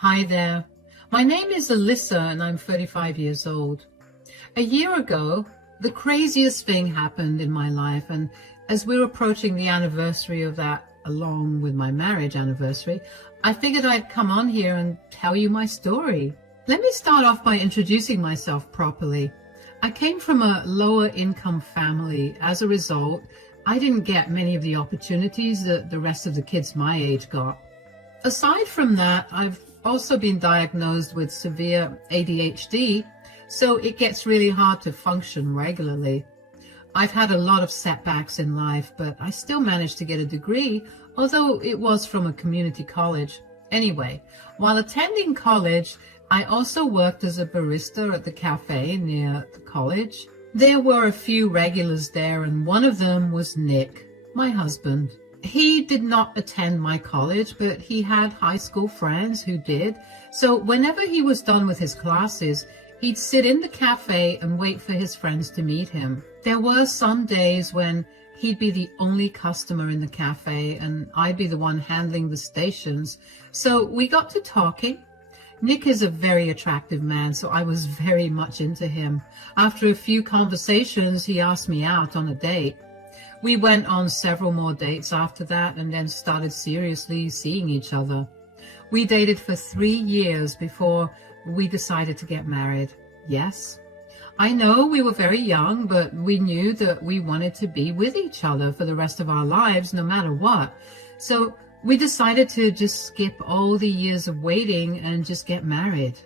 Hi there. My name is Alyssa and I'm 35 years old. A year ago, the craziest thing happened in my life, and as we're approaching the anniversary of that, along with my marriage anniversary, I figured I'd come on here and tell you my story. Let me start off by introducing myself properly. I came from a lower income family. As a result, I didn't get many of the opportunities that the rest of the kids my age got. Aside from that, I've also been diagnosed with severe ADHD, so it gets really hard to function regularly. I've had a lot of setbacks in life, but I still managed to get a degree, although it was from a community college. Anyway, while attending college, I also worked as a barista at the cafe near the college. There were a few regulars there, and one of them was Nick, my husband. He did not attend my college, but he had high school friends who did. So whenever he was done with his classes, he'd sit in the cafe and wait for his friends to meet him. There were some days when he'd be the only customer in the cafe and I'd be the one handling the stations. So we got to talking. Nick is a very attractive man, so I was very much into him. After a few conversations, he asked me out on a date. We went on several more dates after that and then started seriously seeing each other. We dated for 3 years before we decided to get married. Yes, I know we were very young, but we knew that we wanted to be with each other for the rest of our lives, no matter what. So we decided to just skip all the years of waiting and just get married.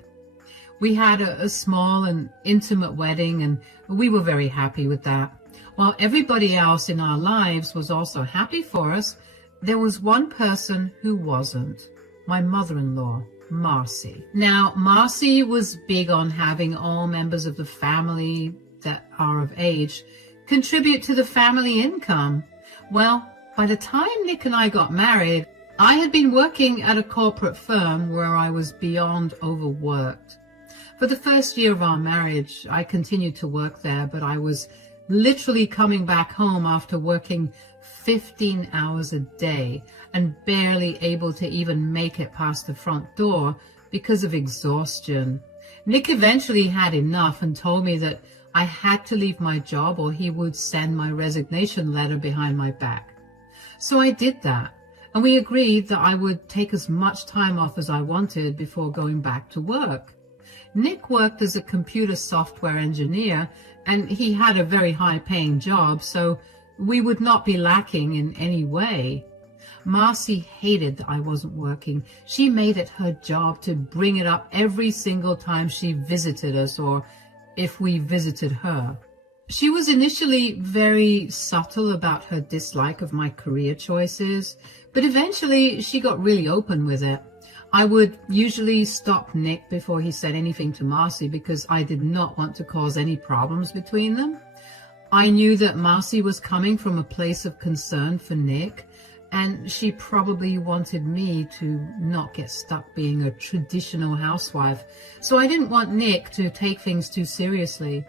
We had a small and intimate wedding, and we were very happy with that. While everybody else in our lives was also happy for us, there was one person who wasn't. My mother-in-law, Marcy. Now, Marcy was big on having all members of the family that are of age contribute to the family income. Well, by the time Nick and I got married, I had been working at a corporate firm where I was beyond overworked. For the first year of our marriage, I continued to work there, but I was literally coming back home after working 15 hours a day and barely able to even make it past the front door because of exhaustion. Nick eventually had enough and told me that I had to leave my job or he would send my resignation letter behind my back. So I did that, and we agreed that I would take as much time off as I wanted before going back to work. Nick worked as a computer software engineer, and he had a very high-paying job, so we would not be lacking in any way. Marcy hated that I wasn't working. She made it her job to bring it up every single time she visited us or if we visited her. She was initially very subtle about her dislike of my career choices, but eventually she got really open with it. I would usually stop Nick before he said anything to Marcy because I did not want to cause any problems between them. I knew that Marcy was coming from a place of concern for Nick, and she probably wanted me to not get stuck being a traditional housewife, so I didn't want Nick to take things too seriously.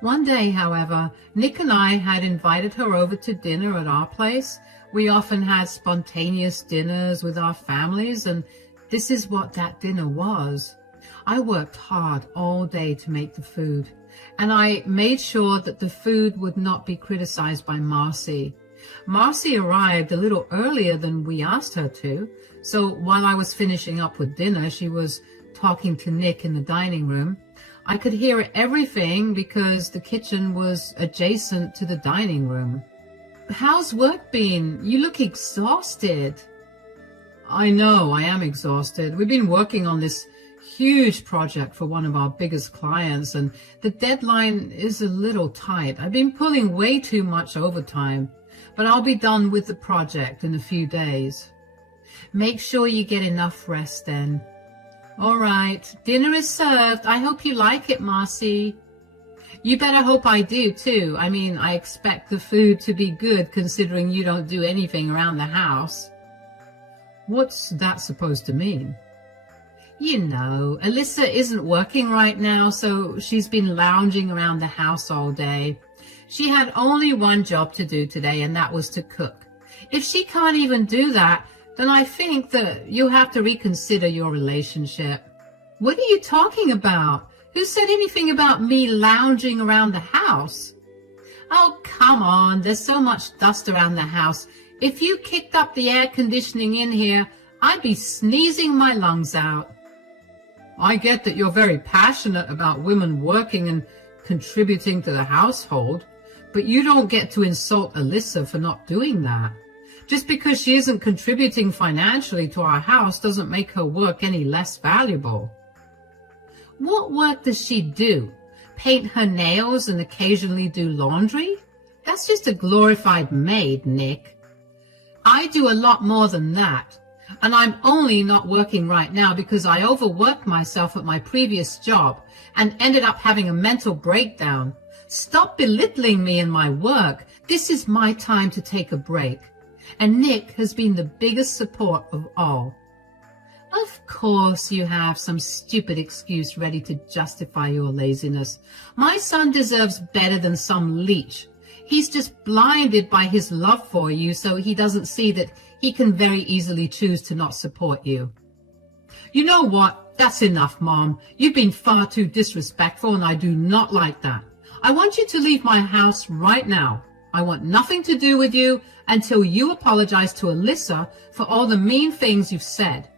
One day, however, Nick and I had invited her over to dinner at our place. We often had spontaneous dinners with our families, and this is what that dinner was. I worked hard all day to make the food, and I made sure that the food would not be criticized by Marcy. Marcy arrived a little earlier than we asked her to, so while I was finishing up with dinner, she was talking to Nick in the dining room. I could hear everything because the kitchen was adjacent to the dining room. "How's work been? You look exhausted." "I know, I am exhausted. We've been working on this huge project for one of our biggest clients, and the deadline is a little tight. I've been pulling way too much overtime, but I'll be done with the project in a few days." "Make sure you get enough rest then." "All right, dinner is served. I hope you like it, Marcy." "You better hope I do too. I mean, I expect the food to be good considering you don't do anything around the house." "What's that supposed to mean?" "You know, Alyssa isn't working right now, so she's been lounging around the house all day. She had only one job to do today, and that was to cook. If she can't even do that, then I think that you have to reconsider your relationship. What are you talking about? Who said anything about me lounging around the house? Oh, come on, there's so much dust around the house. If you kicked up the air conditioning in here, I'd be sneezing my lungs out. I get that you're very passionate about women working and contributing to the household, but you don't get to insult Alyssa for not doing that. Just because she isn't contributing financially to our house doesn't make her work any less valuable. What work does she do? Paint her nails and occasionally do laundry? That's just a glorified maid, Nick. I do a lot more than that. And I'm only not working right now because I overworked myself at my previous job and ended up having a mental breakdown. Stop belittling me and my work. This is my time to take a break. And Nick has been the biggest support of all. Of course you have some stupid excuse ready to justify your laziness. My son deserves better than some leech. He's just blinded by his love for you, so he doesn't see that he can very easily choose to not support you. You know what? That's enough, Mom. You've been far too disrespectful, and I do not like that. I want you to leave my house right now. I want nothing to do with you until you apologize to Alyssa for all the mean things you've said.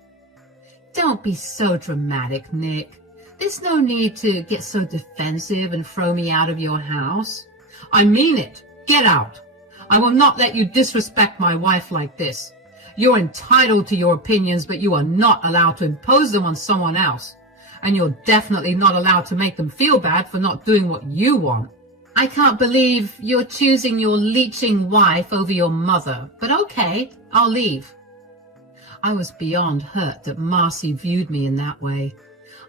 Don't be so dramatic, Nick. There's no need to get so defensive and throw me out of your house. I mean it. Get out. I will not let you disrespect my wife like this. You're entitled to your opinions, but you are not allowed to impose them on someone else. And you're definitely not allowed to make them feel bad for not doing what you want. I can't believe you're choosing your leeching wife over your mother, but okay, I'll leave. I was beyond hurt that Marcy viewed me in that way.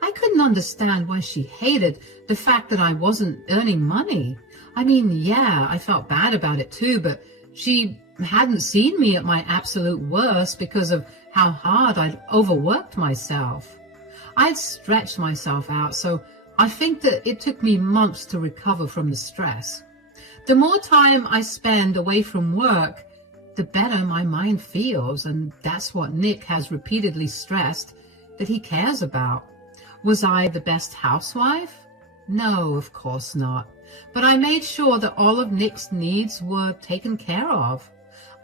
I couldn't understand why she hated the fact that I wasn't earning money. I mean, yeah, I felt bad about it too, but she hadn't seen me at my absolute worst because of how hard I'd overworked myself. I'd stretched myself out, so I think that it took me months to recover from the stress. The more time I spend away from work, the better my mind feels, and that's what Nick has repeatedly stressed that he cares about. Was I the best housewife? No, of course not. But I made sure that all of Nick's needs were taken care of.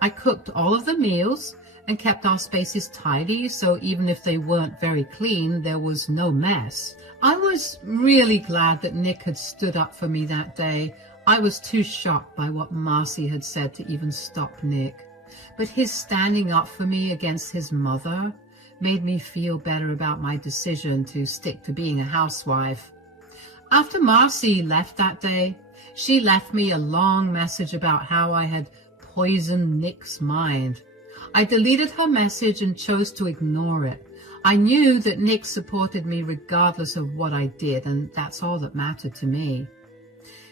I cooked all of the meals and kept our spaces tidy, so even if they weren't very clean, there was no mess. I was really glad that Nick had stood up for me that day. I was too shocked by what Marcy had said to even stop Nick. But his standing up for me against his mother made me feel better about my decision to stick to being a housewife. After Marcy left that day, she left me a long message about how I had poisoned Nick's mind. I deleted her message and chose to ignore it. I knew that Nick supported me regardless of what I did, and that's all that mattered to me.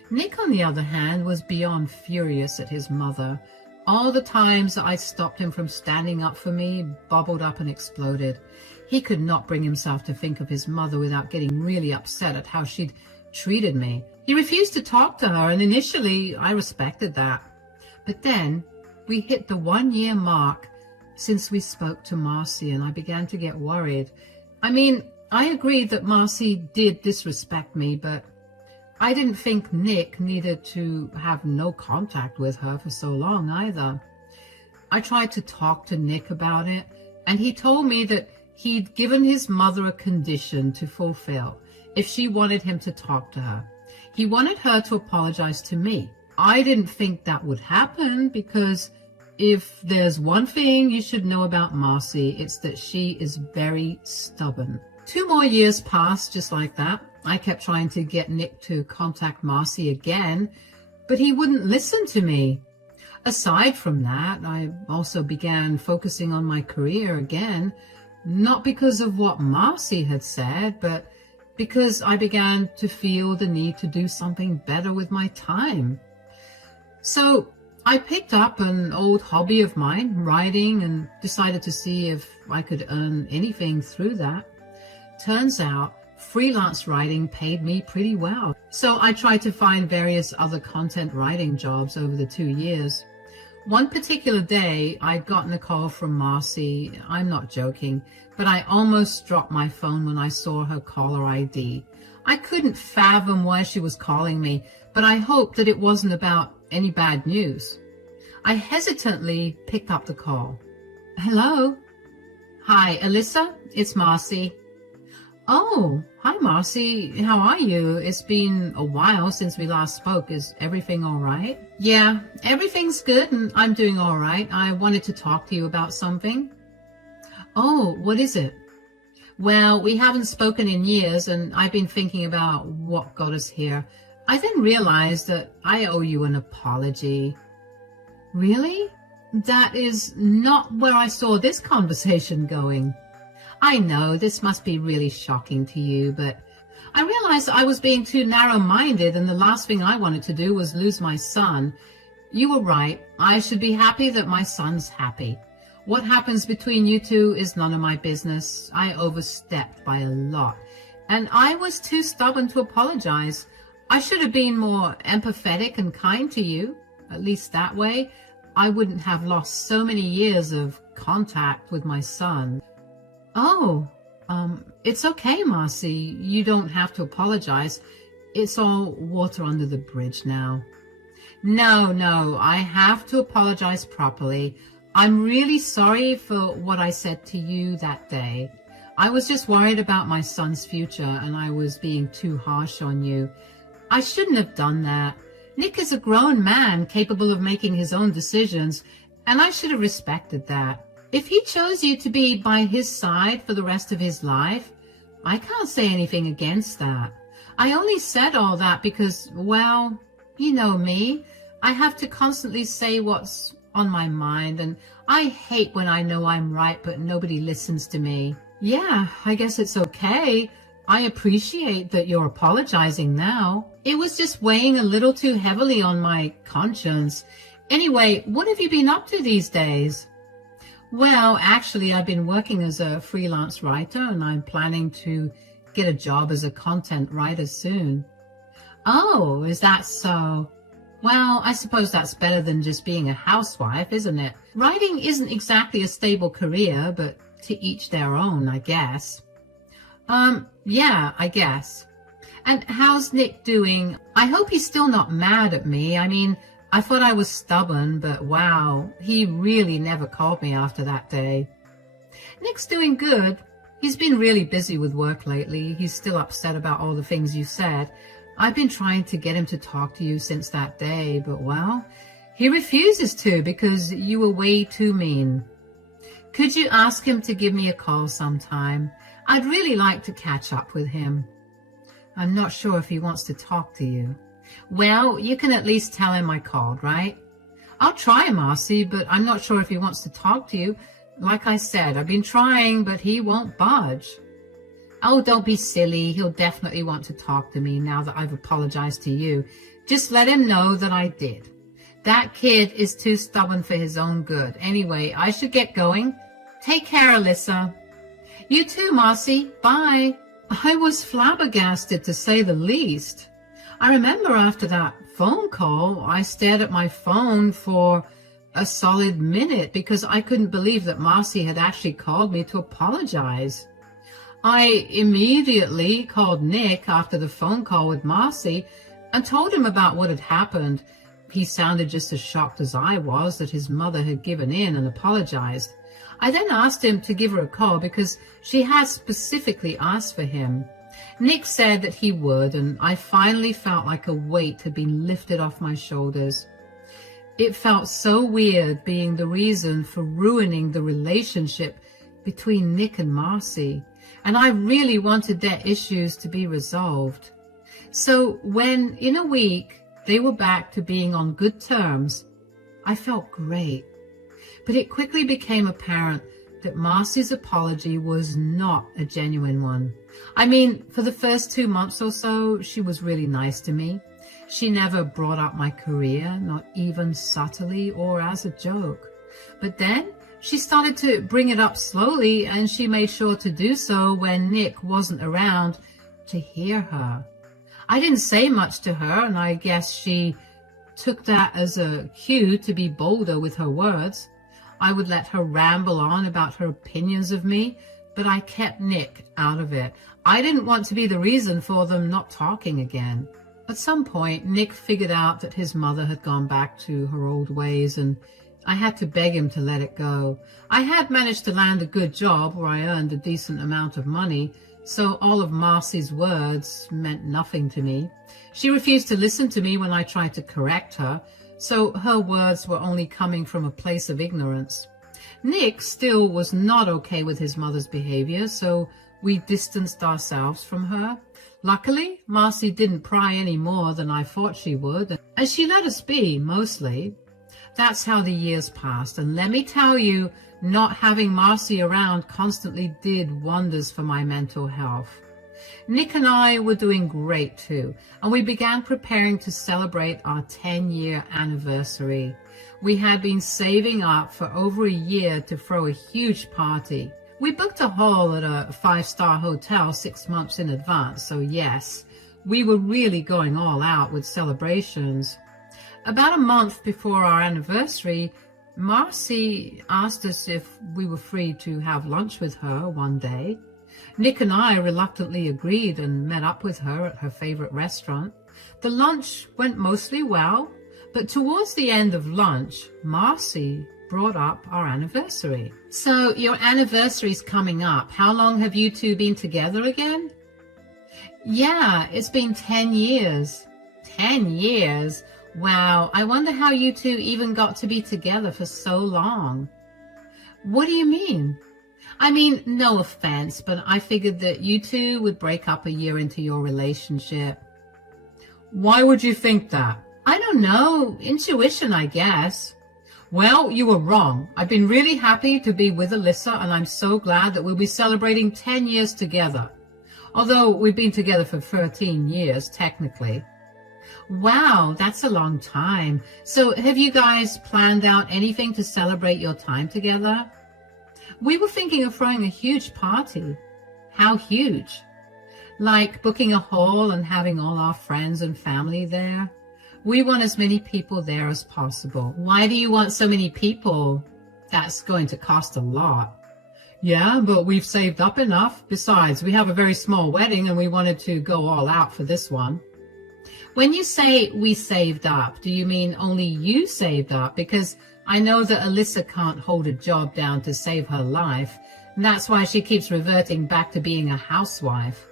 Nick, on the other hand, was beyond furious at his mother. All the times that I stopped him from standing up for me bubbled up and exploded. He could not bring himself to think of his mother without getting really upset at how she'd treated me. He refused to talk to her, and initially I respected that. But then we hit the 1-year mark since we spoke to Marcy, and I began to get worried. I mean, I agreed that Marcy did disrespect me, but I didn't think Nick needed to have no contact with her for so long either. I tried to talk to Nick about it, and he told me that he'd given his mother a condition to fulfill if she wanted him to talk to her. He wanted her to apologize to me. I didn't think that would happen because if there's one thing you should know about Marcy, it's that she is very stubborn. 2 more years passed just like that. I kept trying to get Nick to contact Marcy again, but he wouldn't listen to me. Aside from that, I also began focusing on my career again, not because of what Marcy had said, but because I began to feel the need to do something better with my time. So I picked up an old hobby of mine, writing, and decided to see if I could earn anything through that. Turns out freelance writing paid me pretty well. So I tried to find various other content writing jobs over the 2 years. One particular day, I'd gotten a call from Marcy. I'm not joking, but I almost dropped my phone when I saw her caller ID. I couldn't fathom why she was calling me, but I hoped that it wasn't about any bad news. I hesitantly picked up the call. Hello? Hi, Alyssa, it's Marcy. Oh, hi Marcy, how are you? It's been a while since we last spoke. Is everything all right? Yeah, everything's good and I'm doing all right. I wanted to talk to you about something. Oh, what is it? Well, we haven't spoken in years and I've been thinking about what got us here. I then realized that I owe you an apology. Really? That is not where I saw this conversation going. I know this must be really shocking to you, but I realized I was being too narrow-minded and the last thing I wanted to do was lose my son. You were right. I should be happy that my son's happy. What happens between you two is none of my business. I overstepped by a lot, and I was too stubborn to apologize. I should have been more empathetic and kind to you. At least that way, I wouldn't have lost so many years of contact with my son. Oh, it's okay, Marcy. You don't have to apologize. It's all water under the bridge now. No, I have to apologize properly. I'm really sorry for what I said to you that day. I was just worried about my son's future and I was being too harsh on you. I shouldn't have done that. Nick is a grown man capable of making his own decisions, and I should have respected that. If he chose you to be by his side for the rest of his life, I can't say anything against that. I only said all that because, well, you know me. I have to constantly say what's on my mind, and I hate when I know I'm right but nobody listens to me. Yeah, I guess it's okay. I appreciate that you're apologizing now. It was just weighing a little too heavily on my conscience. Anyway, what have you been up to these days? Well, actually, I've been working as a freelance writer and I'm planning to get a job as a content writer soon. Oh, is that so? Well, I suppose that's better than just being a housewife, isn't it? Writing isn't exactly a stable career, but to each their own, I guess. Yeah, I guess. And how's Nick doing? I hope he's still not mad at me. I mean, I thought I was stubborn, but wow, he really never called me after that day. Nick's doing good. He's been really busy with work lately. He's still upset about all the things you said. I've been trying to get him to talk to you since that day, but well, he refuses to because you were way too mean. Could you ask him to give me a call sometime? I'd really like to catch up with him. I'm not sure if he wants to talk to you. Well, you can at least tell him I called, right? I'll try, Marcy, but I'm not sure if he wants to talk to you. Like I said, I've been trying, but he won't budge. Oh, don't be silly. He'll definitely want to talk to me now that I've apologized to you. Just let him know that I did. That kid is too stubborn for his own good. Anyway, I should get going. Take care, Alyssa. You too, Marcy. Bye. I was flabbergasted, to say the least. I remember after that phone call, I stared at my phone for a solid minute because I couldn't believe that Marcy had actually called me to apologize. I immediately called Nick after the phone call with Marcy and told him about what had happened. He sounded just as shocked as I was that his mother had given in and apologized. I then asked him to give her a call because she had specifically asked for him. Nick said that he would, and I finally felt like a weight had been lifted off my shoulders. It felt so weird being the reason for ruining the relationship between Nick and Marcy, and I really wanted their issues to be resolved. So when, in a week, they were back to being on good terms, I felt great. But it quickly became apparent that Marcy's apology was not a genuine one. I mean, for the first 2 months or so, she was really nice to me. She never brought up my career, not even subtly or as a joke. But then she started to bring it up slowly, and she made sure to do so when Nick wasn't around to hear her. I didn't say much to her, and I guess she took that as a cue to be bolder with her words. I would let her ramble on about her opinions of me, but I kept Nick out of it. I didn't want to be the reason for them not talking again. At some point, Nick figured out that his mother had gone back to her old ways, and I had to beg him to let it go. I had managed to land a good job where I earned a decent amount of money, so all of Marcy's words meant nothing to me. She refused to listen to me when I tried to correct her, so her words were only coming from a place of ignorance. Nick still was not okay with his mother's behavior, so we distanced ourselves from her. Luckily, Marcy didn't pry any more than I thought she would, and she let us be, mostly. That's how the years passed, and let me tell you, not having Marcy around constantly did wonders for my mental health. Nick and I were doing great too, and we began preparing to celebrate our 10-year anniversary. We had been saving up for over a year to throw a huge party. We booked a hall at a 5-star hotel 6 months in advance, so yes, we were really going all out with celebrations. About a month before our anniversary, Marcy asked us if we were free to have lunch with her one day. Nick and I reluctantly agreed and met up with her at her favorite restaurant. The lunch went mostly well, but towards the end of lunch, Marcy brought up our anniversary. So your anniversary's coming up. How long have you two been together again? Yeah, it's been 10 years. 10 years? Wow, I wonder how you two even got to be together for so long. What do you mean? I mean, no offense, but I figured that you two would break up a year into your relationship. Why would you think that? I don't know. Intuition, I guess. Well, you were wrong. I've been really happy to be with Alyssa, and I'm so glad that we'll be celebrating 10 years together. Although we've been together for 13 years, technically. Wow, that's a long time. So have you guys planned out anything to celebrate your time together? We were thinking of throwing a huge party. How huge? Like booking a hall and having all our friends and family there. We want as many people there as possible. Why do you want so many people? That's going to cost a lot. Yeah, but we've saved up enough. Besides, we have a very small wedding and we wanted to go all out for this one. When you say we saved up, do you mean only you saved up? Because I know that Alyssa can't hold a job down to save her life, and that's why she keeps reverting back to being a housewife.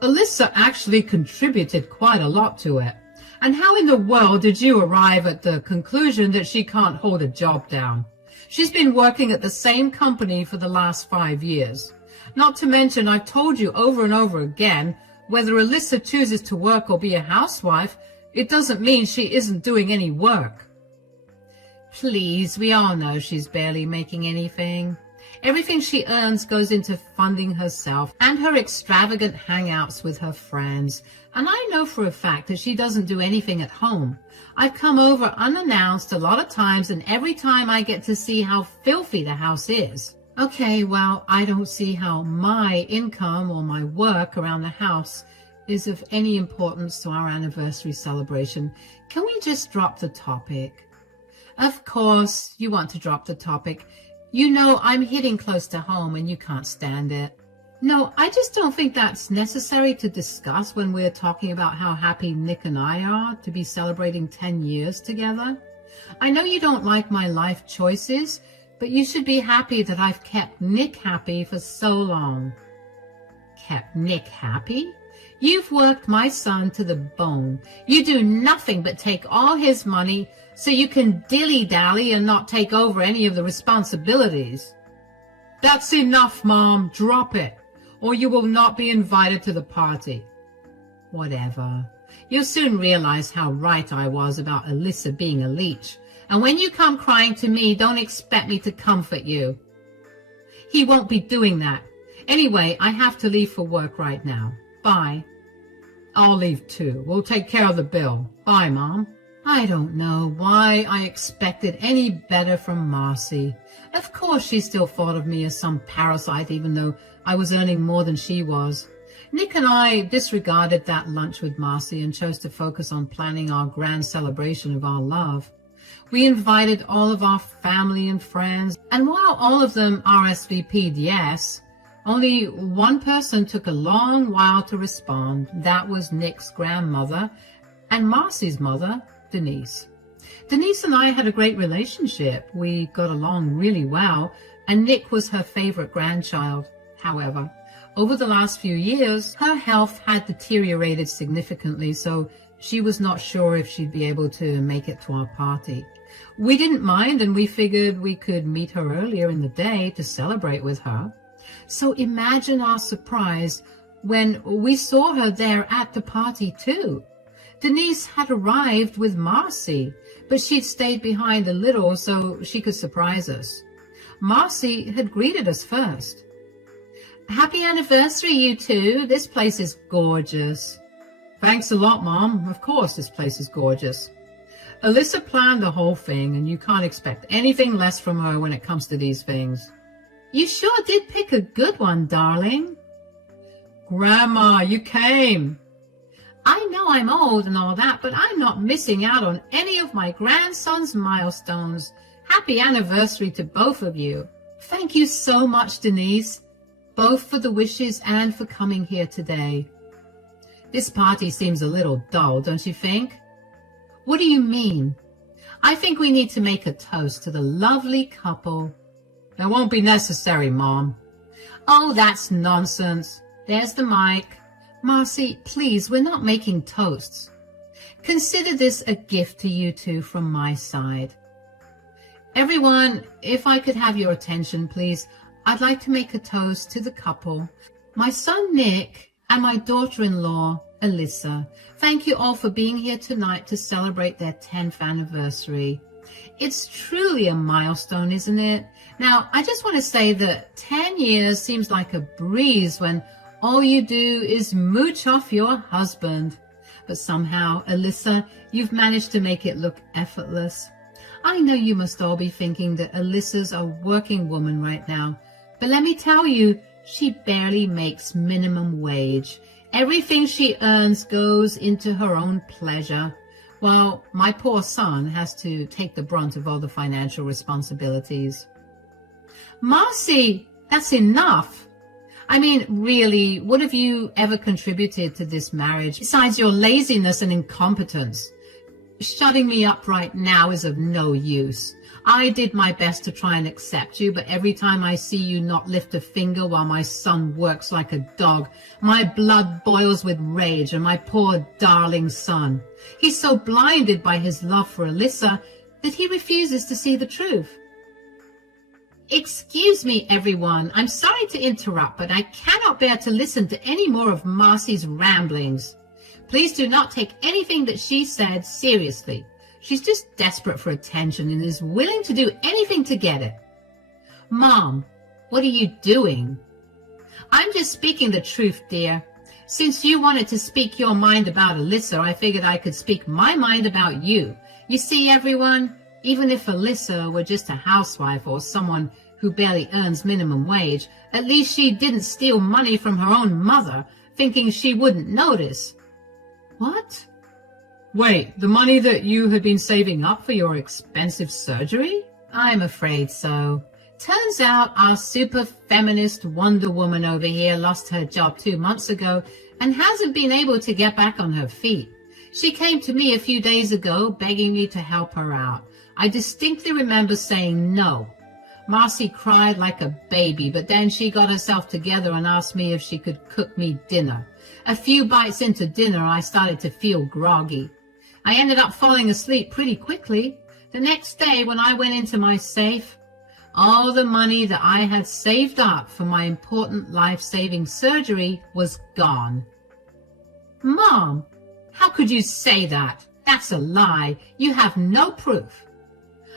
Alyssa actually contributed quite a lot to it. And how in the world did you arrive at the conclusion that she can't hold a job down? She's been working at the same company for the last 5 years. Not to mention, I've told you over and over again, whether Alyssa chooses to work or be a housewife, it doesn't mean she isn't doing any work. Please, we all know she's barely making anything. Everything she earns goes into funding herself and her extravagant hangouts with her friends. And I know for a fact that she doesn't do anything at home. I've come over unannounced a lot of times, and every time I get to see how filthy the house is. Okay, well, I don't see how my income or my work around the house is of any importance to our anniversary celebration. Can we just drop the topic? Of course, you want to drop the topic. You know I'm hitting close to home and you can't stand it. No, I just don't think that's necessary to discuss when we're talking about how happy Nick and I are to be celebrating 10 years together. I know you don't like my life choices, but you should be happy that I've kept Nick happy for so long. Kept Nick happy? You've worked my son to the bone. You do nothing but take all his money so you can dilly-dally and not take over any of the responsibilities. That's enough, Mom. Drop it, or you will not be invited to the party. Whatever. You'll soon realize how right I was about Alyssa being a leech. And when you come crying to me, don't expect me to comfort you. He won't be doing that. Anyway, I have to leave for work right now. Bye. I'll leave too. We'll take care of the bill. Bye, Mom. I don't know why I expected any better from Marcy. Of course she still thought of me as some parasite, even though I was earning more than she was. Nick and I disregarded that lunch with Marcy and chose to focus on planning our grand celebration of our love. We invited all of our family and friends, and while all of them RSVP'd yes, only one person took a long while to respond. That was Nick's grandmother and Marcy's mother, Denise. Denise and I had a great relationship. We got along really well, and Nick was her favorite grandchild. However, over the last few years, her health had deteriorated significantly, so she was not sure if she'd be able to make it to our party. We didn't mind, and we figured we could meet her earlier in the day to celebrate with her. So imagine our surprise when we saw her there at the party too. Denise had arrived with Marcy, but she'd stayed behind a little so she could surprise us. Marcy had greeted us first. "Happy anniversary, you two. This place is gorgeous." "Thanks a lot, Mom. Of course this place is gorgeous." Alyssa planned the whole thing, and you can't expect anything less from her when it comes to these things. "You sure did pick a good one, darling." "Grandma, you came." "I know I'm old and all that, but I'm not missing out on any of my grandson's milestones. Happy anniversary to both of you." "Thank you so much, Denise, both for the wishes and for coming here today." "This party seems a little dull, don't you think?" "What do you mean?" "I think we need to make a toast to the lovely couple." "That won't be necessary, Mom." "Oh, that's nonsense. There's the mic." "Marcy, please, we're not making toasts. Consider this a gift to you two from my side." "Everyone, if I could have your attention, please, I'd like to make a toast to the couple, my son Nick and my daughter-in-law, Alyssa. Thank you all for being here tonight to celebrate their 10th anniversary. It's truly a milestone, isn't it? Now, I just want to say that 10 years seems like a breeze when all you do is mooch off your husband. But somehow, Alyssa, you've managed to make it look effortless. I know you must all be thinking that Alyssa's a working woman right now, but let me tell you, she barely makes minimum wage. Everything she earns goes into her own pleasure, while my poor son has to take the brunt of all the financial responsibilities." "Marcy, that's enough. I mean, really, what have you ever contributed to this marriage besides your laziness and incompetence? Shutting me up right now is of no use. I did my best to try and accept you, but every time I see you not lift a finger while my son works like a dog, my blood boils with rage, and my poor darling son. He's so blinded by his love for Alyssa that he refuses to see the truth." "Excuse me, everyone. I'm sorry to interrupt, but I cannot bear to listen to any more of Marcy's ramblings. Please do not take anything that she said seriously. She's just desperate for attention and is willing to do anything to get it." "Mom, what are you doing?" "I'm just speaking the truth, dear. Since you wanted to speak your mind about Alyssa, I figured I could speak my mind about you. You see, everyone, even if Alyssa were just a housewife or someone who barely earns minimum wage, at least she didn't steal money from her own mother, thinking she wouldn't notice." "What?" "Wait, the money that you had been saving up for your expensive surgery?" "I'm afraid so. Turns out our super feminist Wonder Woman over here lost her job 2 months ago and hasn't been able to get back on her feet. She came to me a few days ago begging me to help her out. I distinctly remember saying no. Marcy cried like a baby, but then she got herself together and asked me if she could cook me dinner. A few bites into dinner, I started to feel groggy. I ended up falling asleep pretty quickly. The next day, when I went into my safe, all the money that I had saved up for my important life-saving surgery was gone." "Mom, how could you say that? That's a lie. You have no proof."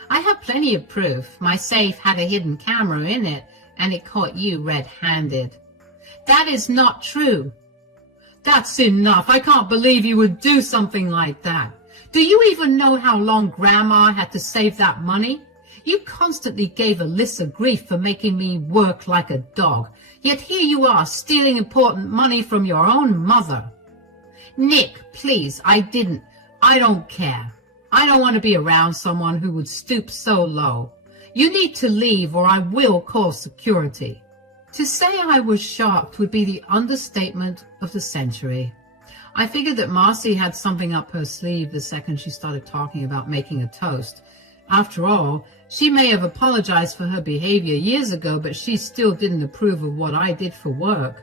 "I have plenty of proof. My safe had a hidden camera in it, and it caught you red-handed." "That is not true." "That's enough. I can't believe you would do something like that. Do you even know how long Grandma had to save that money? You constantly gave Alyssa grief for making me work like a dog. Yet here you are, stealing important money from your own mother. Nick, please, I didn't. I don't care. I don't want to be around someone who would stoop so low. You need to leave or I will call security. To say I was shocked would be the understatement of the century. I figured that Marcy had something up her sleeve the second she started talking about making a toast. After all, she may have apologized for her behavior years ago, but she still didn't approve of what I did for work.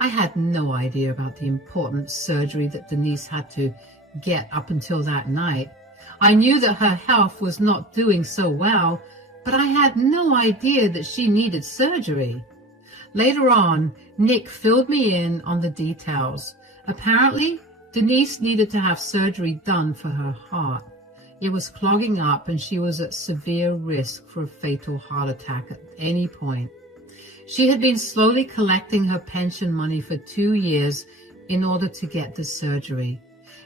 I had no idea about the important surgery that Denise had to get up until that night. I knew that her health was not doing so well, but I had no idea that she needed surgery. Later on, Nick filled me in on the details. Apparently, Denise needed to have surgery done for her heart. It was clogging up and she was at severe risk for a fatal heart attack at any point. She had been slowly collecting her pension money for 2 years in order to get the surgery.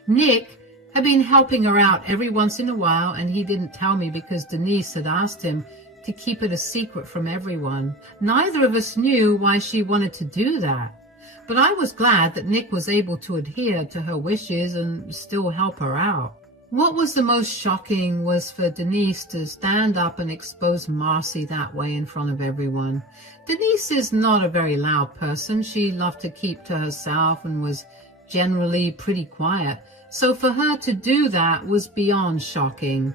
Nick had been helping her out every once in a while, and he didn't tell me because Denise had asked him to keep it a secret from everyone. Neither of us knew why she wanted to do that, but I was glad that Nick was able to adhere to her wishes and still help her out. What was the most shocking was for Denise to stand up and expose Marcy that way in front of everyone. Denise is not a very loud person. She loved to keep to herself and was generally pretty quiet. So for her to do that was beyond shocking.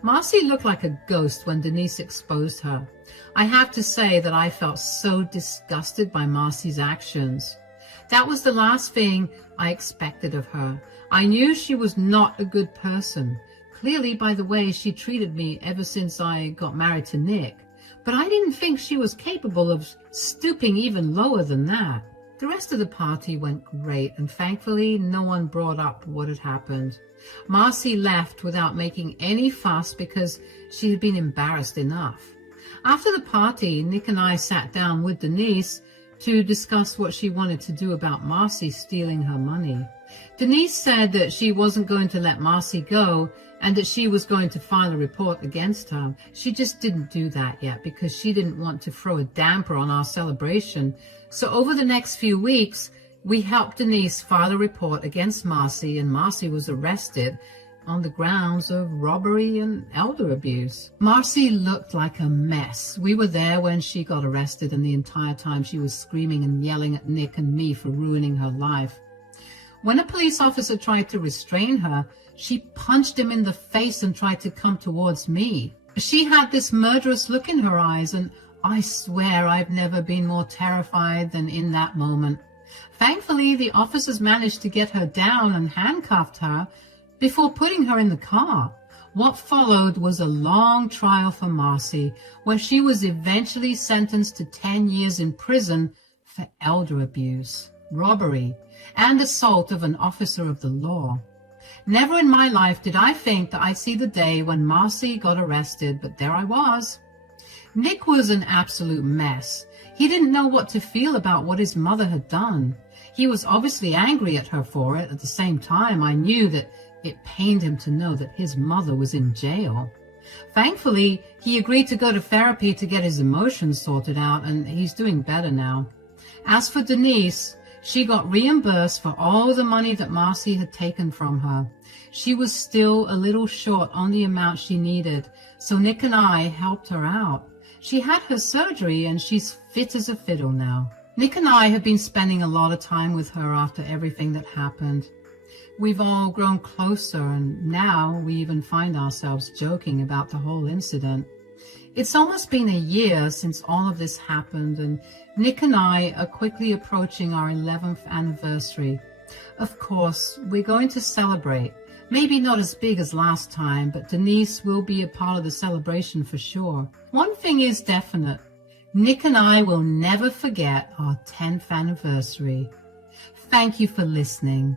Marcy looked like a ghost when Denise exposed her. I have to say that I felt so disgusted by Marcy's actions. That was the last thing I expected of her. I knew she was not a good person, clearly by the way she treated me ever since I got married to Nick. But I didn't think she was capable of stooping even lower than that. The rest of the party went great, and thankfully no one brought up what had happened. Marcy left without making any fuss because she had been embarrassed enough. After the party, Nick and I sat down with Denise to discuss what she wanted to do about Marcy stealing her money. Denise said that she wasn't going to let Marcy go and that she was going to file a report against her. She just didn't do that yet because she didn't want to throw a damper on our celebration. So over the next few weeks, we helped Denise file a report against Marcy, and Marcy was arrested on the grounds of robbery and elder abuse. Marcy looked like a mess. We were there when she got arrested, and the entire time she was screaming and yelling at Nick and me for ruining her life. When a police officer tried to restrain her, she punched him in the face and tried to come towards me. She had this murderous look in her eyes, and I swear I've never been more terrified than in that moment. Thankfully, the officers managed to get her down and handcuffed her before putting her in the car. What followed was a long trial for Marcy, where she was eventually sentenced to 10 years in prison for elder abuse, robbery, and assault of an officer of the law. Never in my life did I think that I'd see the day when Marcy got arrested, but there I was. Nick was an absolute mess. He didn't know what to feel about what his mother had done. He was obviously angry at her for it. At the same time, I knew that it pained him to know that his mother was in jail. Thankfully, he agreed to go to therapy to get his emotions sorted out, and he's doing better now. As for Denise, she got reimbursed for all the money that Marcy had taken from her. She was still a little short on the amount she needed, so Nick and I helped her out. She had her surgery and she's fit as a fiddle now. Nick and I have been spending a lot of time with her after everything that happened. We've all grown closer, and now we even find ourselves joking about the whole incident. It's almost been a year since all of this happened, and Nick and I are quickly approaching our 11th anniversary. Of course, we're going to celebrate. Maybe not as big as last time, but Denise will be a part of the celebration for sure. One thing is definite. Nick and I will never forget our 10th anniversary. Thank you for listening.